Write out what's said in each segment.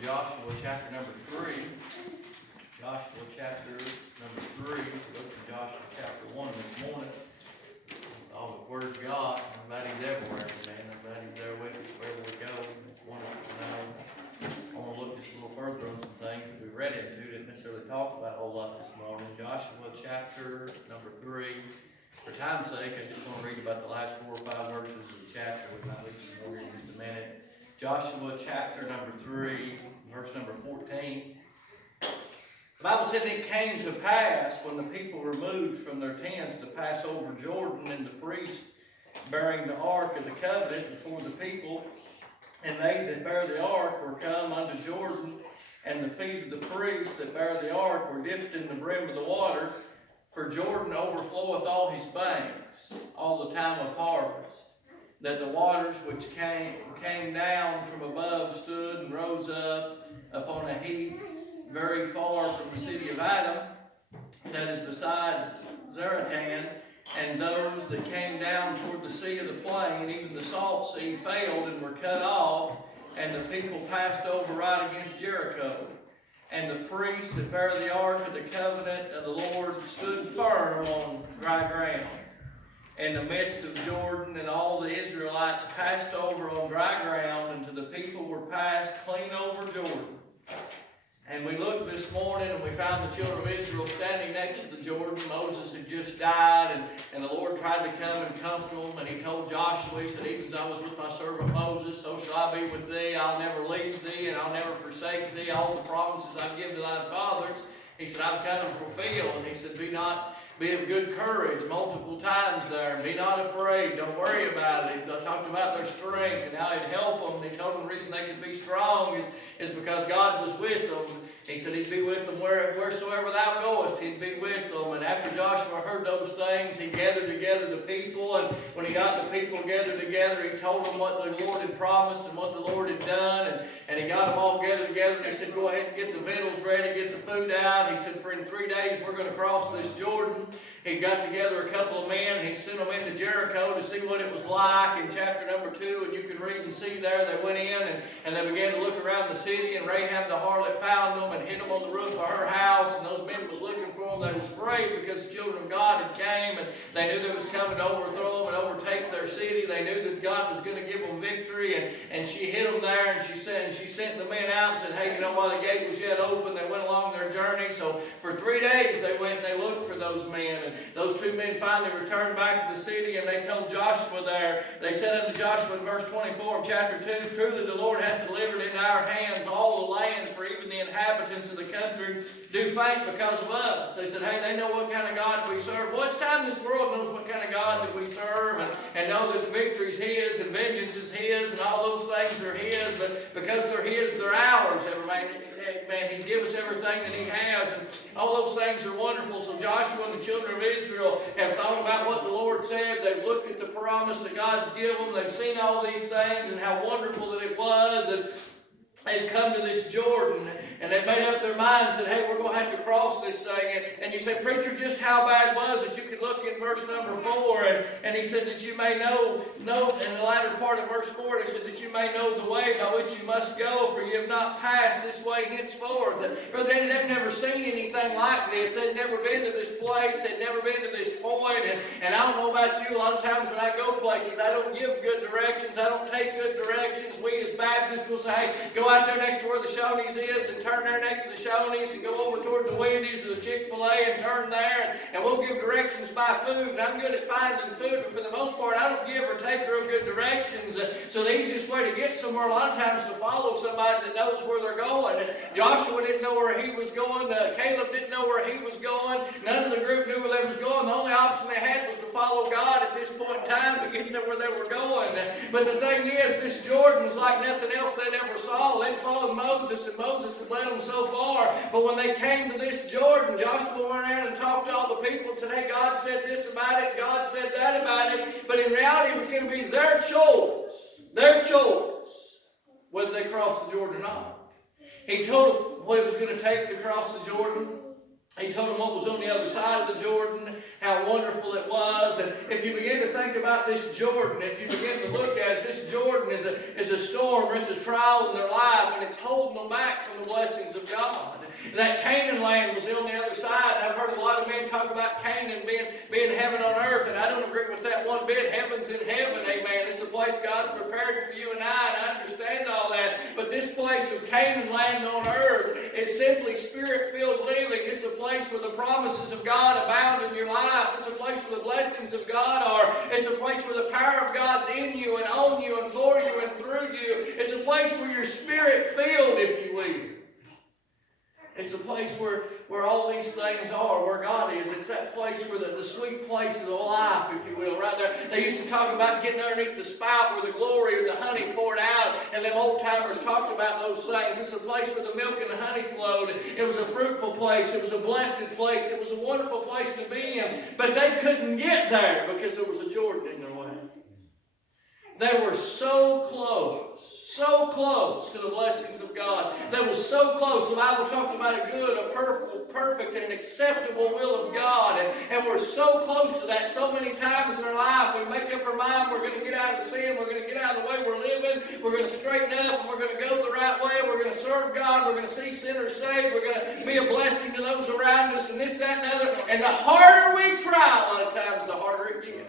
Joshua chapter number 3. Joshua chapter number 3. We looked at Joshua chapter 1 this morning. It's all the Word of God. Everybody's everywhere today. Everybody's there with us wherever we go. It's wonderful to know. I want to look just a little further on some things that we read into. Didn't necessarily talk about a whole lot this morning. Joshua chapter number 3. For time's sake, I just want to read about the last 4 or 5 verses of the chapter. We might read some more in just a minute. Joshua chapter number 3, verse number 14. The Bible said it came to pass when the people removed from their tents to pass over Jordan, and the priest bearing the ark of the covenant before the people, and they that bear the ark were come unto Jordan, and the feet of the priests that bear the ark were dipped in the brim of the water, for Jordan overfloweth all his banks all the time of harvest, that the waters which came down from above stood and rose up upon a heap very far from the city of Adam, that is beside Zaratan, and those that came down toward the sea of the plain, even the salt sea, failed and were cut off, and the people passed over right against Jericho. And the priests that bear the ark of the covenant of the Lord stood firm on dry ground in the midst of Jordan, and all the Israelites passed over on dry ground, and the people were passed clean over Jordan. And we looked this morning and we found the children of Israel standing next to the Jordan. Moses had just died, and the Lord tried to come and comfort them, and he told Joshua, he said, even as I was with my servant Moses, so shall I be with thee. I'll never leave thee, and I'll never forsake thee. All the promises I've given to thy fathers, he said, I've come to fulfill. And he said, be of good courage, multiple times there, and be not afraid, don't worry about it. He talked about their strength and how he'd help them. And he told them the reason they could be strong is because God was with them. He said he'd be with them wheresoever thou goest, he'd be with them. And after Joshua heard those things, he gathered together the people, and when he got the people gathered together, he told them what the Lord had promised and what the Lord had done, and he got them all gathered together, and he said, go ahead and get the victuals ready, get the food out. He said, for in 3 days we're going to cross this Jordan. He got together a couple of men, and he sent them into Jericho to see what it was like in chapter number 2, and you can read and see there. They went in, and they began to look around the city, and Rahab the harlot found them and hid them on the roof of her house, and those men was looking for them. They was afraid because the children of God had came, and they knew they was coming to overthrow them and overtake their city. They knew that God was going to give them victory, and she hid them there, and she sent the men out and said, hey, you know, while the gate was yet open, they went along their journey. So for 3 days they went and they looked for those men, and those 2 men finally returned back to the city, and they told Joshua there, they said unto Joshua in verse 24 of chapter 2, truly the Lord hath delivered into our hands all the lands, for even the inhabitants of the country do faint because of us. They said, hey, they know what kind of God we serve. Well, it's time this world knows what kind of God that we serve, and know that the victory's his and vengeance is his and all those things are his, but because they're his, they're ours. Man, he's given us everything that he has, and all those things are wonderful. So Joshua and the children of Israel have thought about what the Lord said. They've looked at the promise that God's given them. They've seen all these things and how wonderful that it was. And they'd come to this Jordan, and they made up their mind and said, hey, we're going to have to cross this thing. And you say, preacher, just how bad was it? You could look in verse number 4, and he said that you may know in the latter part of verse 4, he said that you may know the way by which you must go, for you have not passed this way henceforth. And Brother Danny, they've never seen anything like this. They'd never been to this place. They'd never been to this point. And I don't know about you, a lot of times when I go places, I don't give good directions. I don't take good directions. We as Baptists will say, hey, go out there next to where the Shoney's is, and turn there next to the Shoney's, and go over toward the Wendy's or the Chick-fil-A and turn there, and we'll give directions by food. And I'm good at finding food, but for the most part, I don't give or take real good directions. So the easiest way to get somewhere a lot of times is to follow somebody that knows where they're going. And Joshua didn't know where he was going. Caleb didn't know where he was going. None of the group knew where they was going. The only option they had was to follow God at this point in time to get to where they were going. But the thing is, this Jordan was like nothing else they'd ever saw. They'd followed Moses, and Moses had led them so far. But when they came to this Jordan, Joshua went around and talked to all the people. Today God said this about it, God said that about it. But in reality, it was going to be their choice. Their choice whether they crossed the Jordan or not. He told them what it was going to take to cross the Jordan. He told them what was on the other side of the Jordan, how wonderful it was. And if you begin to think about this Jordan, if you begin to look at it, this Jordan is a storm, or it's a trial in their life, and it's holding them back from the blessings of God. That Canaan land was on the other side. And I've heard a lot of men talk about Canaan being heaven on earth, and I don't agree with that one bit. Heaven's in heaven, amen. It's a place God's prepared for you and I understand all that. But this place of Canaan land on earth is simply Spirit-filled living. It's a place where the promises of God abound in your life. It's a place where the blessings of God are. It's a place where the power of God's in you and on you and for you and through you. It's a place where you're Spirit-filled, if you will. It's a place where all these things are, where God is. It's that place where the sweet places of life, if you will, right there. They used to talk about getting underneath the spout where the glory of the honey poured out, and them old timers talked about those things. It's a place where the milk and the honey flowed. It was a fruitful place. It was a blessed place. It was a wonderful place to be in. But they couldn't get there because there was a Jordan in their way. They were so close to the blessings of God. They were so close. The Bible talks about a good, a perfect, and an acceptable will of God. And we're so close to that so many times in our life. We make up our mind we're going to get out of sin. We're going to get out of the way we're living. We're going to straighten up, and we're going to go the right way. We're going to serve God. We're going to see sinners saved. We're going to be a blessing to those around us, and this, that, and the other. And the harder we try, a lot of times, the harder it gets.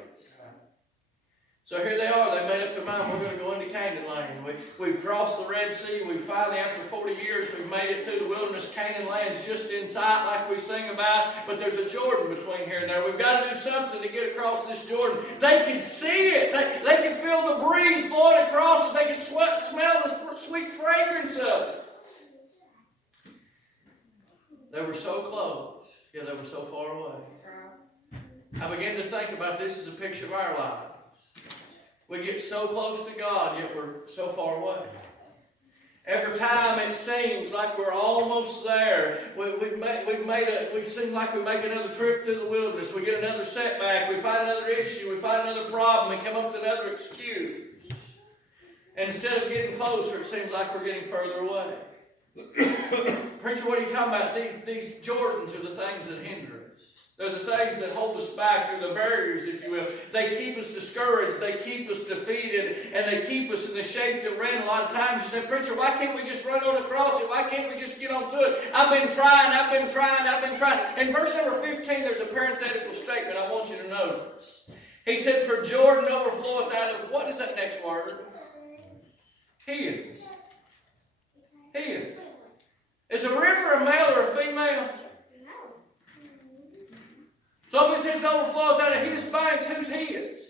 So here they are. They made up their mind, we're going to go into Canaan land. We've crossed the Red Sea. We finally, after 40 years, we've made it through the wilderness. Canaan land's just in sight like we sing about. But there's a Jordan between here and there. We've got to do something to get across this Jordan. They can see it. They can feel the breeze blowing across it. They can smell the sweet fragrance of it. They were so close, yet they were so far away. I began to think about this as a picture of our life. We get so close to God, yet we're so far away. Every time it seems like we're almost there, we seem like we make another trip through the wilderness. We get another setback. We find another issue. We find another problem and come up with another excuse. And instead of getting closer, it seems like we're getting further away. Preacher, what are you talking about? These Jordans are the things that hinder us. They're the things that hold us back. They're the barriers, if you will. They keep us discouraged. They keep us defeated. And they keep us in the shape that we're in. A lot of times you say, preacher, why can't we just run on across it? Why can't we just get on through it? I've been trying. In verse number 15, there's a parenthetical statement I want you to notice. He said, for Jordan overfloweth out of, what is that next word? Hills. Hills. Is a river a male or a female? So if it says overfloweth out of his banks, whose he is?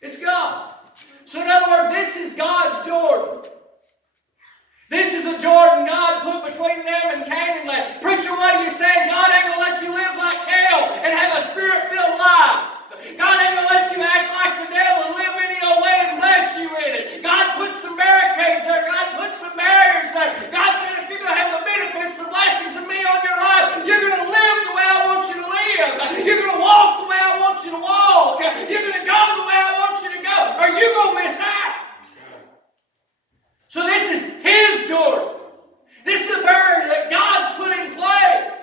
It's God. So in other words, this is God's Jordan. This is a Jordan God put between them and Canaan land. Preacher, what are you saying? God ain't going to let you live like hell and have a Spirit-filled life. God ain't going to let you act like the devil and live any old way and bless you in it. God put some barricades there. God put some barriers there. God said, if you're going to have the benefits, the blessings of me on your life, you're going to live the way I want you to live. You're going to walk the way I want you to walk. You're going to go the way I want you to go, or you're going to miss out. So this is His Jordan. This is a barrier that God's put in place.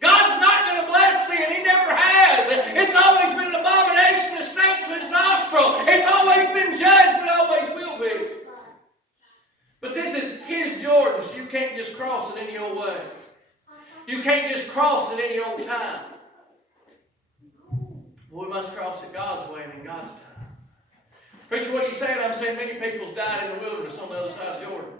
God's not going to bless sin. He never has. It's always been an abomination, a stank to His nostril. It's always been judged and always will be. But this is His Jordan, so you can't just cross it any old way. You can't just cross it any old time. We must cross it God's way and in God's time. Preacher, what are you saying? I'm saying many people's died in the wilderness on the other side of Jordan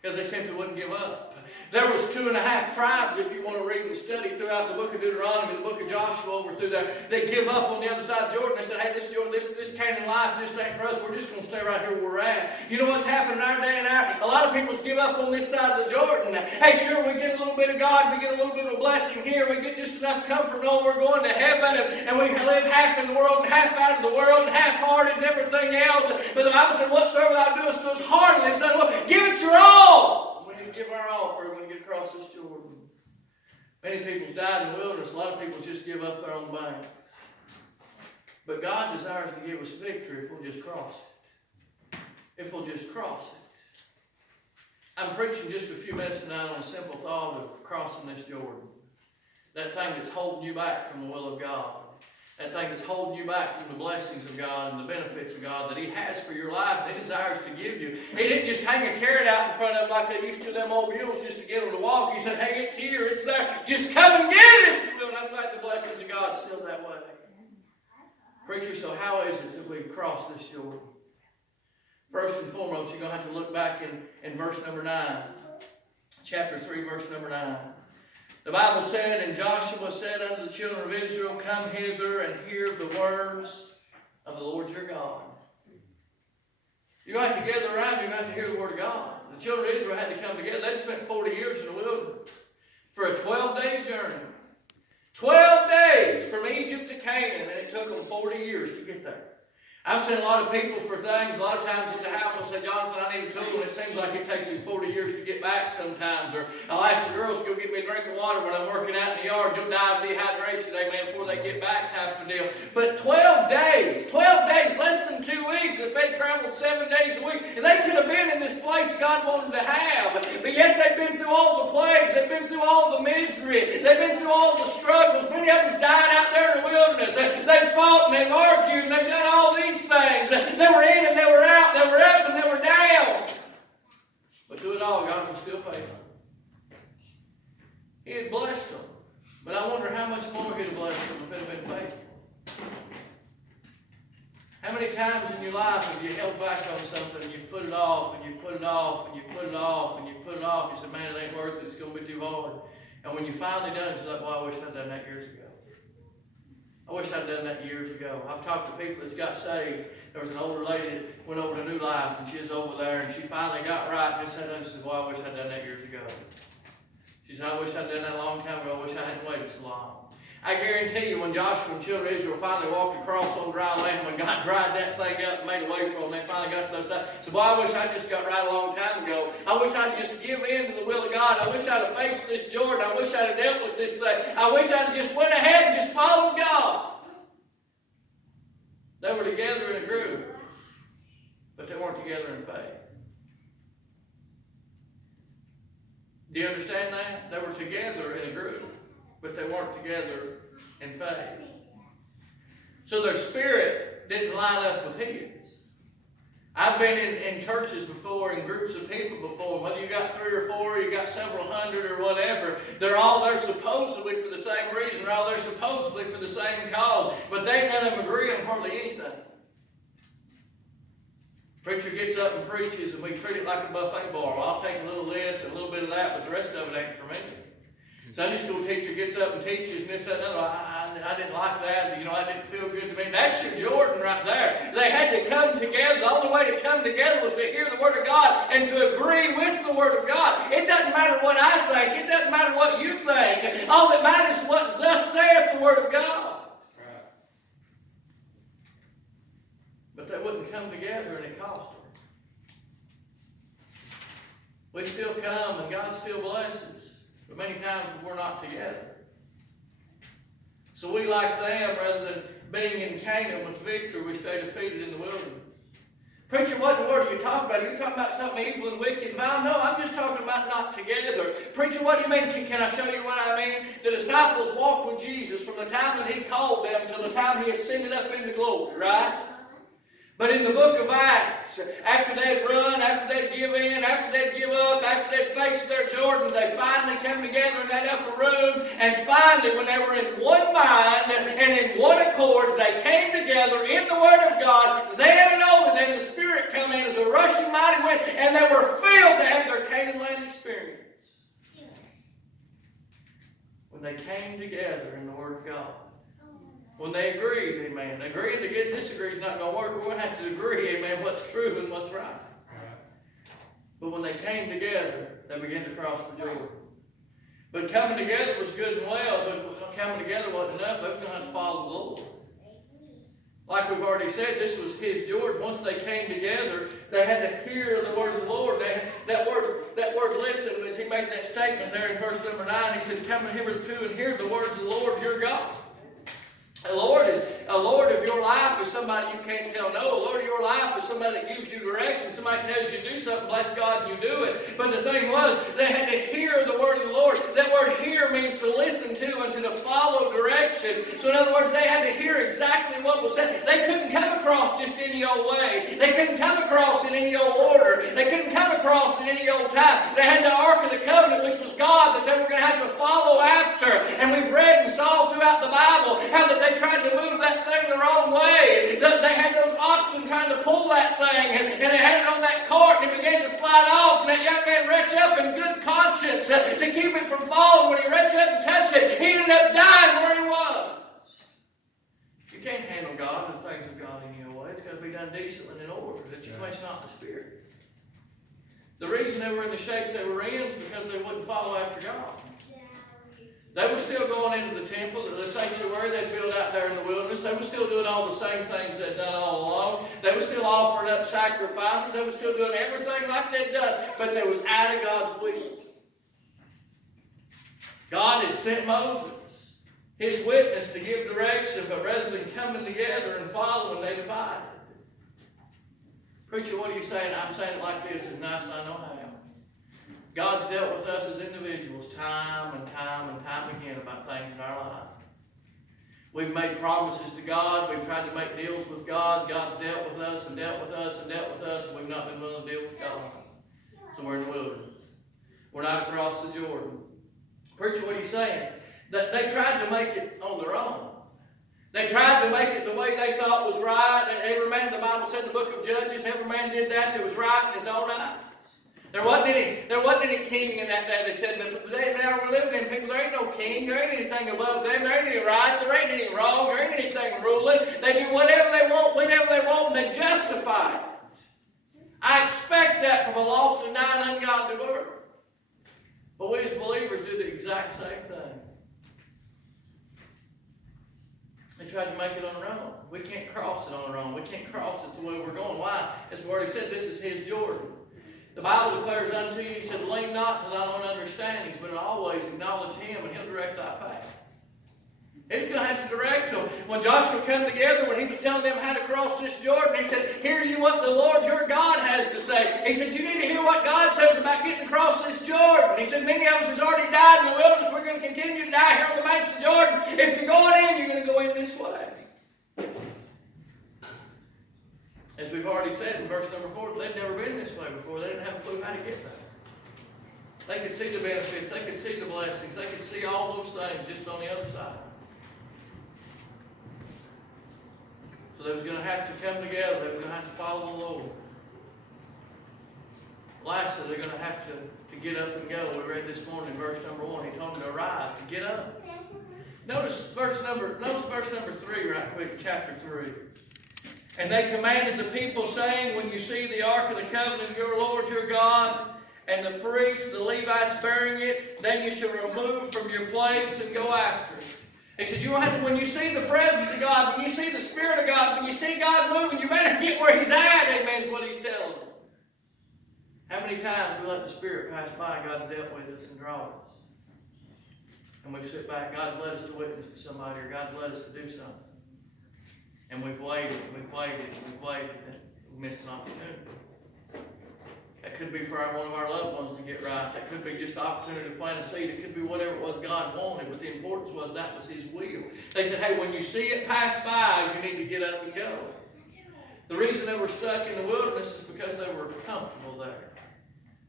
because they simply wouldn't give up. There was 2.5 tribes, if you want to read and study throughout the book of Deuteronomy, the book of Joshua over through there. They give up on the other side of Jordan. They said, hey, this Canaan life just ain't for us. We're just going to stay right here where we're at. You know what's happening in our day and hour? A lot of people give up on this side of the Jordan. Hey, sure, we get a little bit of God. We get a little bit of a blessing here. We get just enough comfort knowing we're going to heaven. And we live half in the world and half out of the world and half-hearted and everything else. But the Bible said, whatsoever thou doest to us heartily. Said, well, give it your all. Give our all for it when we get across this Jordan. Many people's died in the wilderness. A lot of people just give up there on the bank. But God desires to give us victory if we'll just cross it. If we'll just cross it. I'm preaching just a few minutes tonight on a simple thought of crossing this Jordan. That thing that's holding you back from the will of God. That thing that's holding you back from the blessings of God and the benefits of God that He has for your life and He desires to give you. He didn't just hang a carrot out in front of them like they used to them old mules just to get them to walk. He said, hey, it's here, it's there. Just come and get it if you will. And I'm glad the blessings of God's still that way. Preacher, so how is it that we cross this Jordan? First and foremost, you're going to have to look back in verse number 9. Chapter 3, verse number 9. The Bible said, and Joshua said unto the children of Israel, come hither and hear the words of the Lord your God. You're going to have to gather around, you're going to have to hear the word of God. The children of Israel had to come together. They'd spent 40 years in the wilderness for a 12-day journey. 12 days from Egypt to Canaan, and it took them 40 years to get there. I've seen a lot of people for things. A lot of times at the house I'll say, Jonathan, I need a tool, and it seems like it takes them 40 years to get back sometimes. Or I'll ask the girls to go get me a drink of water when I'm working out in the yard. You'll die of dehydration, amen, before they get back type of deal. But 12 days, less than 2 weeks, if they traveled 7 days a week, and they could have been in this place God wanted to have. But yet they've been through all the plagues. They've been through all the misery. They've been through all the struggles. Many of us died out there in the wilderness. They've fought and they've argued and they've done all these things. They were in and they were out, they were up and they were down. But through it all, God was still faithful. He had blessed them. But I wonder how much more He'd have blessed them if it had been faithful. How many times in your life have you held back on something and you put it off and you put it off and you put it off and you put it off? You said, man, it ain't worth it, it's going to be too hard. And when you finally done it, it's like, well, I wish I'd done that years ago. I wish I'd done that years ago. I've talked to people that's got saved. There was an older lady that went over to New Life, and she was over there, and she finally got right, and sat down and said, well, I wish I'd done that years ago. She said, I wish I'd done that a long time ago. I wish I hadn't waited so long. I guarantee you, when Joshua and the children of Israel finally walked across on dry land, when God dried that thing up and made a way for them, they finally got to those sides. So, boy, I wish I just got right a long time ago. I wish I'd just give in to the will of God. I wish I'd have faced this Jordan. I wish I'd have dealt with this thing. I wish I'd have just went ahead and just followed God. They were together in a group, but they weren't together in faith. Do you understand that? They were together in a group, but they weren't together in faith. So their spirit didn't line up with His. I've been in churches before, in groups of people before, whether you got 3 or 4, you got several hundred or whatever, they're all there supposedly for the same reason, they're all there supposedly for the same cause, but they none of them agree on hardly anything. Preacher gets up and preaches, and we treat it like a buffet bar. Well, I'll take a little of this and a little bit of that, but the rest of it ain't for me. Sunday school teacher gets up and teaches, and this, that, and other. I didn't like that. That didn't feel good to me. That's your Jordan right there. They had to come together. The only way to come together was to hear the Word of God and to agree with the Word of God. It doesn't matter what I think. It doesn't matter what you think. All that matters is what thus saith the Word of God. Right. But they wouldn't come together, and it cost them. We still come, and God still blesses. But many times we're not together. So we, like them, rather than being in Canaan with victory, we stay defeated in the wilderness. Preacher, what in the world are you talking about? Are you talking about something evil and wicked and vile? No, I'm just talking about not together. Preacher, what do you mean? Can I show you what I mean? The disciples walked with Jesus from the time that He called them till the time He ascended up into glory, right? But in the book of Acts, after they'd run, after they'd give in, after they'd give up, after they'd faced their Jordans, they finally come together in that upper room. And finally, when they were in one mind and in one accord, they came together in the Word of God. Then and only then the Spirit come in as a rushing mighty wind, and they were filled to have their Canaan land experience. When they came together in the Word of God. When they agreed, amen. Agreeing to get disagree is not going to work. We're going to have to agree, amen, what's true and what's right. But when they came together, they began to cross the Jordan. But coming together was good and well, but coming together wasn't enough. They were going to have to follow the Lord. Like we've already said, this was His Jordan. Once they came together, they had to hear the word of the Lord. That word listen, as He made that statement there in verse number 9, He said, come hitherto and hear the words of the Lord your God. The Lord is A Lord of your life is somebody you can't tell no. A Lord of your life is somebody that gives you direction. Somebody tells you to do something, bless God, you do it. But the thing was, they had to hear the word of the Lord. That word hear means to listen to and to follow direction. So in other words, they had to hear exactly what was said. They couldn't come across just any old way. They couldn't come across in any old order. They couldn't come across in any old time. They had the Ark of the Covenant, which was God, that they were going to have to follow after. And we've read and saw throughout the Bible how that they tried to move that thing the wrong way. That they had those oxen trying to pull that thing, and they had it on that cart, and it began to slide off, and that young man reached up in good conscience to keep it from falling. When he reached up and touched it, he ended up dying where he was. You can't handle God and the things of God in your way. It's got to be done decently and in order, that you quench not the Spirit. The reason they were in the shape they were in is because they wouldn't follow after God. They were still going into the temple, the sanctuary they built out there in the wilderness. They were still doing all the same things they'd done all along. They were still offering up sacrifices. They were still doing everything like they'd done. But they was out of God's will. God had sent Moses, his witness, to give direction, but rather than coming together and following, they divided. Preacher, what are you saying? I'm saying it like this, as nice as I know how. God's dealt with us as individuals time and time and time again about things in our life. We've made promises to God. We've tried to make deals with God. God's dealt with us and dealt with us and dealt with us, and we've not been willing to deal with God. So we're in the wilderness. We're not across the Jordan. Preacher, what are you saying? That they tried to make it on their own. They tried to make it the way they thought was right. Every man, the Bible said in the book of Judges, every man did that was right in his own eyes. There wasn't any king in that day. They said, the day now we're living in, people, there ain't no king. There ain't anything above them. There ain't any right. There ain't any wrong. There ain't anything ruling. They do whatever they want, whenever they want, and they justify it. I expect that from a lost and dying, ungodly world. But we as believers do the exact same thing. They tried to make it on their own. We can't cross it on our own. We can't cross it the way we're going. Why? As the Word said, this is His Jordan. The Bible declares unto you, He said, lean not to thine own understandings, but always acknowledge Him, and He'll direct thy path. He was going to have to direct them. When Joshua came together, when he was telling them how to cross this Jordan, he said, hear you what the Lord your God has to say. He said, you need to hear what God says about getting across this Jordan. He said, many of us has already died in the wilderness. We're going to continue to die here on the banks of Jordan. If you're going in, you're going to go in this way. As we've already said in verse number 4, they'd never been this way before. They didn't have a clue how to get there. They could see the benefits. They could see the blessings. They could see all those things just on the other side. So they was going to have to come together. They were going to have to follow the Lord. Lastly, they're going to have to get up and go. We read this morning in verse number 1. He told them to arise, to get up. Notice verse number 3 right quick, chapter 3. And they commanded the people, saying, when you see the ark of the covenant of your Lord your God, and the priests, the Levites bearing it, then you shall remove from your place and go after it. He said, you don't have to, when you see the presence of God, when you see the Spirit of God, when you see God moving, you better get where He's at, amen, is what He's telling them. How many times we let the Spirit pass by and God's dealt with us and drawn us? And we sit back, God's led us to witness to somebody, or God's led us to do something. And we've waited, and we missed an opportunity. That could be for one of our loved ones to get right. That could be just the opportunity to plant a seed. It could be whatever it was God wanted. But the importance was that was His will. They said, hey, when you see it pass by, you need to get up and go. The reason they were stuck in the wilderness is because they were comfortable there.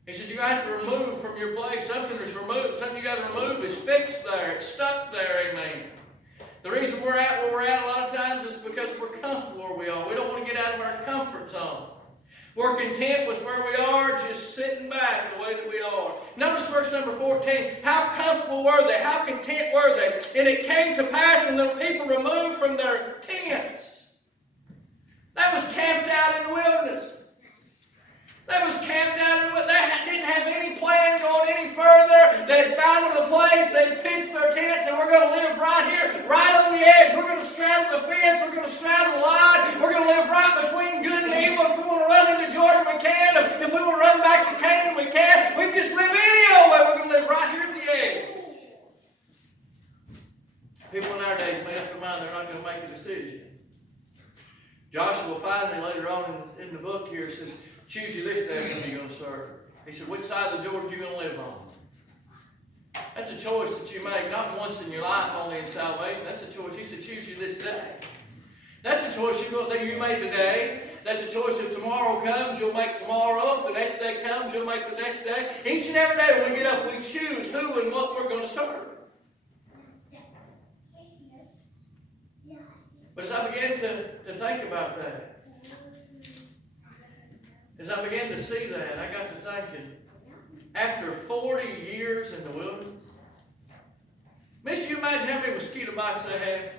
He said, you have to remove from your place. Something is removed. Something you got to remove is fixed there. It's stuck there, amen. The reason we're at where we're at a lot of times is because we're comfortable where we are. We don't want to get out of our comfort zone. We're content with where we are, just sitting back the way that we are. Notice verse number 14. How comfortable were they? How content were they? And it came to pass when the people removed from their tents. That was camped out in the wilderness. They was camped out in the wilderness. They didn't have any plan going any further. They'd found them a place. They'd pitched their tents, and we're going to live right here, right on the edge. We're going to straddle the fence. We're going to straddle the line. We're going to live right between good and evil. If we want to run into Jordan, we can. If we want to run back to Canaan, we can. We can just live any old way. We're going to live right here at the edge. People in our days made up their mind they're not going to make a decision Joshua finally, later on in the book here, says, choose you this day whom you're going to serve. He said, which side of the Jordan are you going to live on? That's a choice that you make, not once in your life, only in salvation. That's a choice. He said, choose you this day. That's a choice that you made today. That's a choice if tomorrow comes, you'll make tomorrow. If the next day comes, you'll make the next day. Each and every day when we get up, we choose who and what we're going to serve. But as I began to think about that, as I began to see that, I got to thinking, after 40 years in the wilderness, Miss, you imagine how many mosquito bites they had?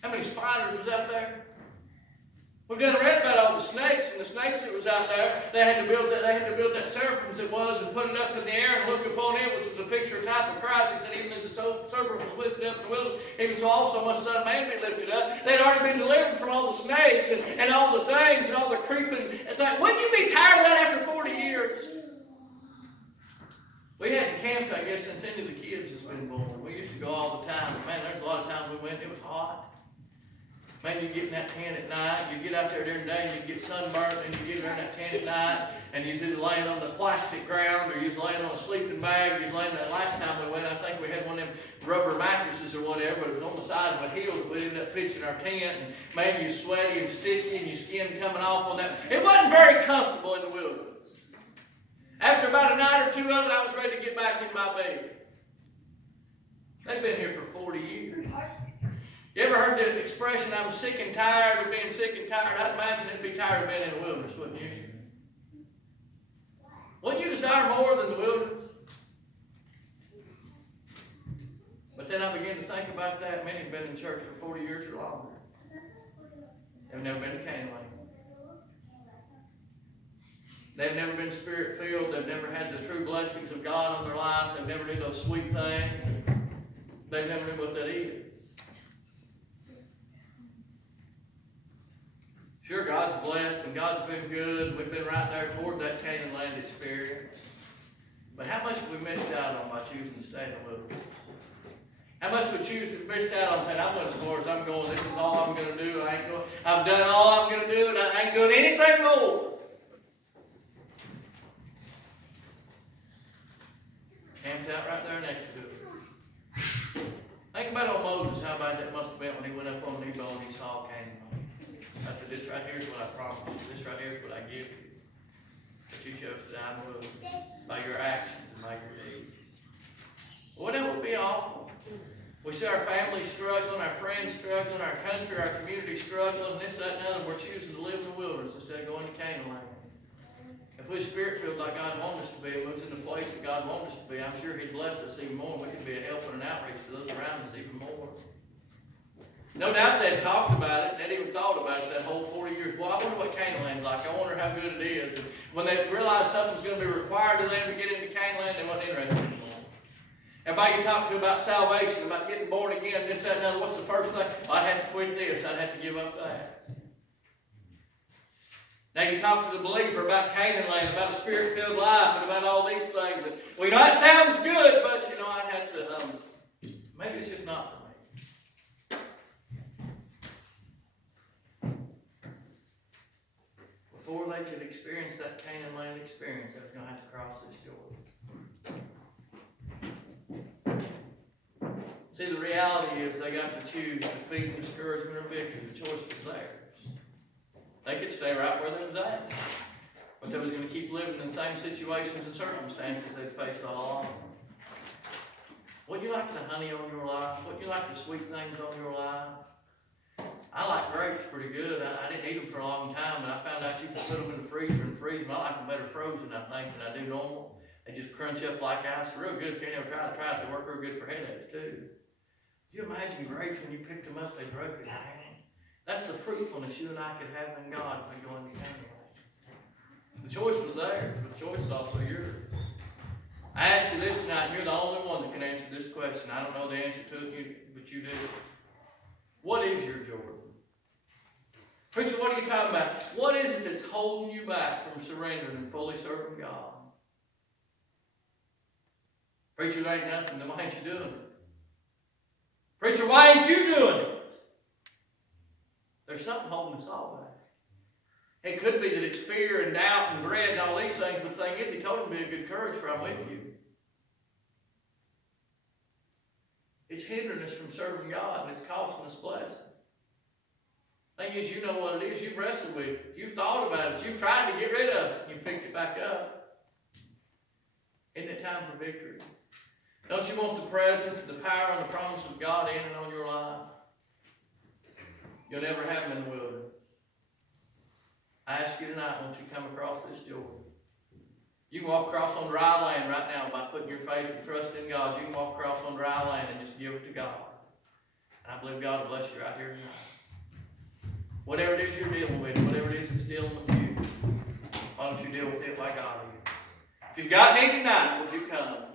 How many spiders was out there? We've done read about all the snakes and the snakes that was out there. They had to build that seraphims it was and put it up in the air and look upon it, which was a picture type of Christ. He said, even as the serpent was lifted up in the wilderness, even so also must the Son of Man be lifted up. They'd already been delivered from all the snakes and all the things and all the creeping. It's like, wouldn't you be tired of that after 40 years? We hadn't camped, I guess, since any of the kids has been born. We used to go all the time. Man, there's a lot of times we went, it was hot. Man, you get in that tent at night, you get out there during the day, and you get sunburned, and you get there in that tent at night, and you're either laying on the plastic ground, or you're laying on a sleeping bag, you're laying that last time we went, I think we had one of them rubber mattresses or whatever, but it was on the side of a hill that we ended up pitching our tent, and man, you're sweaty and sticky, and your skin coming off on that. It wasn't very comfortable in the wilderness. After about a night or two of it, I was ready to get back in my bed. They've been here for 40 years. You ever heard the expression, I'm sick and tired of being sick and tired? I'd imagine it'd be tired of being in the wilderness, wouldn't you? Wouldn't you desire more than the wilderness? But then I began to think about that. Many have been in church for 40 years or longer. They've never been to Canaan Lake. They've never been Spirit-filled. They've never had the true blessings of God on their life. They've never knew those sweet things. They've never knew what that is. Sure, God's blessed and God's been good. We've been right there toward that Canaan land experience. But how much have we missed out on by choosing to stay in the wilderness? How much have we missed out on saying, I'm going as far as I'm going. This is all I'm going to do. I've done all I'm going to do, and I ain't doing anything more. Camped out right there next to it. Think about old Moses, how bad that must have been when he went up on Nebo and he saw Canaan. I said, this right here is what I promised you. This right here is what I give you. But you chose to die in the wilderness by your actions and by your deeds. Well, that would be awful. We see our families struggling, our friends struggling, our country, our community struggling, this, that, and other. We're choosing to live in the wilderness instead of going to Canaan land. If we're Spirit-filled like God wants us to be, if we was in the place that God wants us to be, I'm sure He'd bless us even more, and we could be a help and an outreach to those around us even more. No doubt they'd talked about it, and they'd even thought about it that whole 40 years. Well, I wonder what Canaan Land's like. I wonder how good it is. And when they realized something's going to be required of them to get into Canaan Land, they wasn't interested anymore. Everybody you talk to about salvation, about getting born again, this, that, and other, what's the first thing? Well, I'd have to quit this. I'd have to give up that. Now you talk to the believer about Canaan Land, about a Spirit-filled life, and about all these things. And, well, you know, that sounds good, but, you know, I'd have to, maybe it's just not for me. Before they could experience that Canaan Land experience, they was going to have to cross this Jordan. See, the reality is they got to choose defeat, discouragement, or victory. The choice was theirs. They could stay right where they was at. But they was going to keep living in the same situations and circumstances they faced all along. Wouldn't you like the honey on your life? Wouldn't you like the sweet things on your life? I like grapes pretty good. I didn't eat them for a long time, but I found out you can put them in the freezer and freeze them. I like them better frozen, I think, than I do normal. They just crunch up like ice. They're real good. If you ever try it, they work real good for headaches, too. Could you imagine grapes when you picked them up, they broke the hand? That's the fruitfulness you and I could have in God if we go into Canaan. The choice was theirs, but the choice is also yours. I ask you this tonight, and you're the only one that can answer this question. I don't know the answer to it, but you do. What is your Jordan? Preacher, what are you talking about? What is it that's holding you back from surrendering and fully serving God? Preacher, there ain't nothing, then why ain't you doing it? Preacher, why ain't you doing it? There's something holding us all back. It could be that it's fear and doubt and dread and all these things, but the thing is, he told him to be of good courage, for I'm with you. It's hindering us from serving God, and it's costing us blessing. Thing is, you know what it is. You've wrestled with it. You've thought about it. You've tried to get rid of it. You've picked it back up. Isn't it time for victory? Don't you want the presence, the power, and the promise of God in and on your life? You'll never have them in the wilderness. I ask you tonight, won't you come across this Jordan? You can walk across on dry land right now by putting your faith and trust in God. You can walk across on dry land and just give it to God. And I believe God will bless you right here tonight. Whatever it is you're dealing with, whatever it is that's dealing with you, why don't you deal with it like God is? If you've got need tonight, would you come?